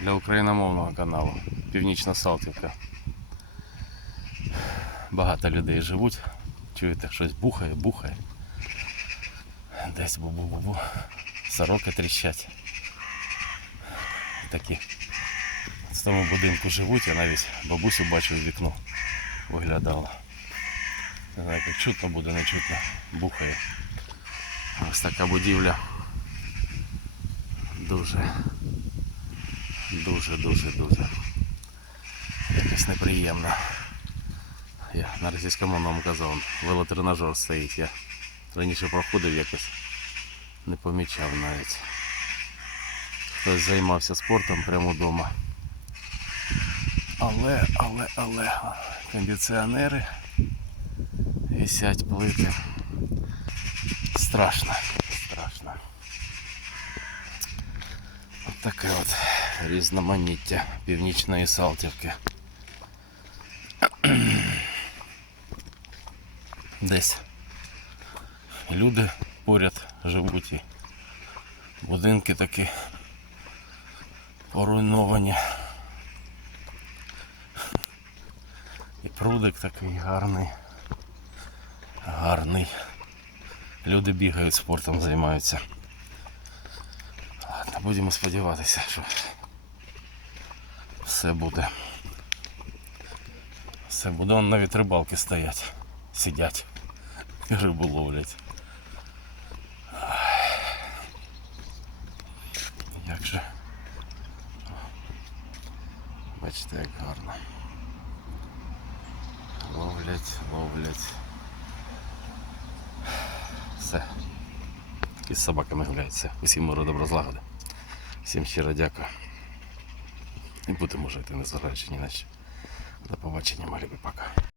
для україномовного каналу Північна Салтівка. Багато людей живуть. Чуєте, щось бухає, бухає. Десь бу-бу-бу-бу. Сороки тріщать. Такі. В тому будинку живуть, я навіть бабусю бачу в вікно. Виглядала. Не знаю, як чутно буде, не чутно. Бухає. Ось така будівля. Дуже. Дуже, дуже, дуже. Якось неприємно. Я на російськомовному казав, велотренажер стоїть. Я раніше проходив якось, не помічав навіть. Хтось займався спортом прямо вдома. Але, але, але, кондиціонери висять плити. Страшно, страшно. От таке от різноманіття північної Салтівки. Десь люди поряд живуть і будинки такі поруйновані. І прудик такий гарний. Гарний. Люди бігають спортом, займаються. Будемо сподіватися, що все буде. Все буде, он навіть рибалки стоять, сидять, рибу ловлять. Як же. Бачите, як гарно. Ловлять, ловлять. Все. І з собаками гуляються. Усім миру добро злагоди. Всім щиро дякую. І будемо жити, незважаючи ні на що. До побачення, любі, пока.